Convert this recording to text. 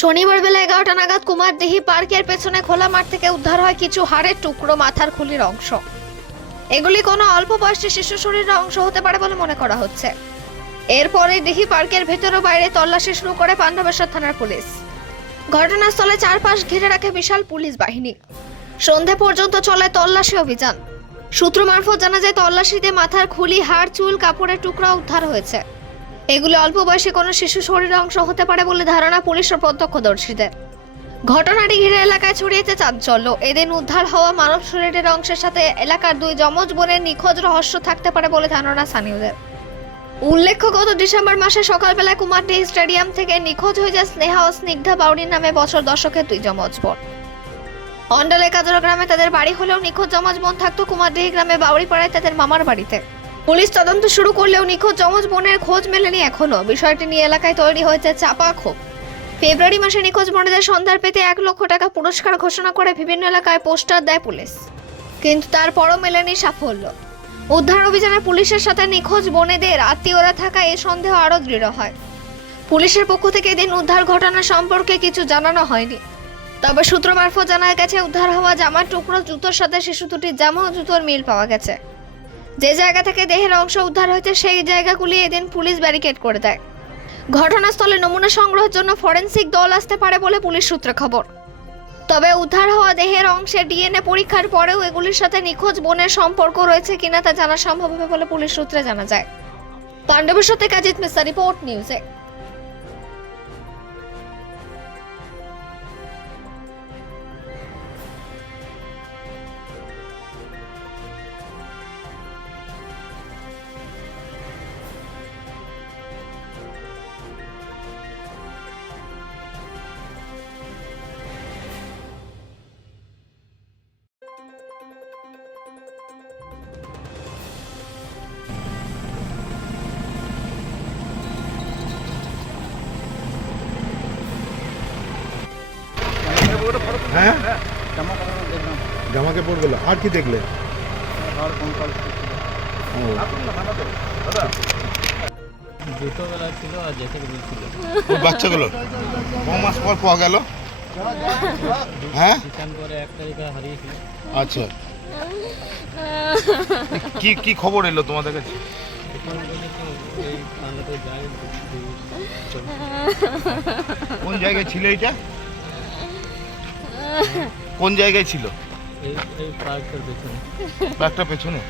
শনিবার বেলা এগারোটা নাগাদ কুমারদিহি পার্কের পেছনে খোলা মাঠ থেকে উদ্ধার হয় কিছু হাড়ের টুকরো মাথার খুলির অংশ। এগুলি কোনো অল্প বয়সী শিশু শরীরের অংশ হতে পারে বলে মনে করা হচ্ছে। এরপরে দিহি পার্কের ভেতর ও বাইরে তল্লাশি শুরু করে পান্ডবেশ্বর থানার পুলিশ। ঘটনাস্থলে চারপাশ ঘিরে রাখে বিশাল পুলিশ বাহিনী। সন্ধে পর্যন্ত চলে তল্লাশি অভিযান। সূত্র মারফত জানা যায়, তল্লাশিতে মাথার খুলি, হাড়, চুল, কাপড়ের টুকরা উদ্ধার হয়েছে। এগুলি অল্প বয়সী কোনো শিশু শরীরের অংশ হতে পারে বলে ধারণা পুলিশ ও প্রত্যক্ষদর্শীদের। ঘটনাটি ঘিরে এলাকায় ছড়িয়েছে চাঞ্চল্য। এদিন উদ্ধার হওয়া মানব শরীরের অংশের সাথে এলাকার দুই যমজ বোনের নিখোঁজ রহস্য থাকতে পারে বলে ধারণা স্থানীয়দের। উল্লেখ্য, গত ডিসেম্বর মাসে সকালবেলায় কুমারডিহি স্টেডিয়াম থেকে নিখোঁজ হয়ে যায় স্নেহা ও স্নিগ্ধা বাউরির নামে বছর দশকের দুই যমজ বোন। অন্ডালে কাজরা গ্রামে তাদের বাড়ি হলেও নিখোঁজ যমজ বোন থাকতো কুমারডিহি গ্রামে বাউরি পাড়ায় তাদের মামার বাড়িতে। পুলিশ তদন্ত শুরু করলেও নিখোঁজ যমজ বোনের খোঁজ মেলেনি এখনও। বিষয়টি নিয়ে এলাকায় তৈরি হয়েছে চাপা ক্ষোভ ফেব্রুয়ারি মাসে নিখোঁজ বোনেদের সন্ধান পেতে এক লক্ষ টাকা পুরস্কার ঘোষণা করে বিভিন্ন এলাকায় পোস্টার দেয় পুলিশ। কিন্তু তারপরও মেলেনি সাফল্য। উদ্ধার অভিযানে পুলিশের সাথে নিখোঁজ বোনেদের আত্মীয়রা থাকা এই সন্দেহ আরও দৃঢ় হয়। পুলিশের পক্ষ থেকে এদিন উদ্ধার ঘটনা সম্পর্কে কিছু জানানো হয়নি। তবে সূত্র মারফত জানা গেছে, উদ্ধার হওয়া জামার টুকরো, জুতোর সাথে শিশু দুটির জামা ও জুতোর মিল পাওয়া গেছে। যে জায়গা থেকে দেহের অংশ উদ্ধার হয়েছে, সেই জায়গাগুলি এদিন পুলিশ ব্যারিকেড করে দেয়। ঘটনাস্থলে নমুনা সংগ্রহের জন্য ফরেন্সিক দল আসতে পারে বলে পুলিশ সূত্রে খবর। তবে উদ্ধার হওয়া দেহের অংশে ডিএনএ পরীক্ষার পরেও এগুলির সাথে নিখোঁজ বোনের সম্পর্ক রয়েছে কিনা তা জানা সম্ভব হবে বলে পুলিশ সূত্রে জানা যায়। পাণ্ডবের সাথে কাজিত মিস্তা রিপোর্ট, নিউজে হ্যাঁ? জামা কাপড় দেখলাম জামা গুলো। আর কি দেখলে? ছিল। আর জ্যাকেট বিল ছিল। ওই বাচ্চাগুলো। ক মাস পর পাওয়া গেল? হ্যাঁ? রিটার্ন করে এক তারিখে হারিয়েছিল। আচ্ছা। কি কি খবর এলো তোমাদের কাছে? কোন জায়গায় ছিল এটা কোন জায়গায় ছিল? এই এই পার্কের পেছনে। পার্কটার পেছনে?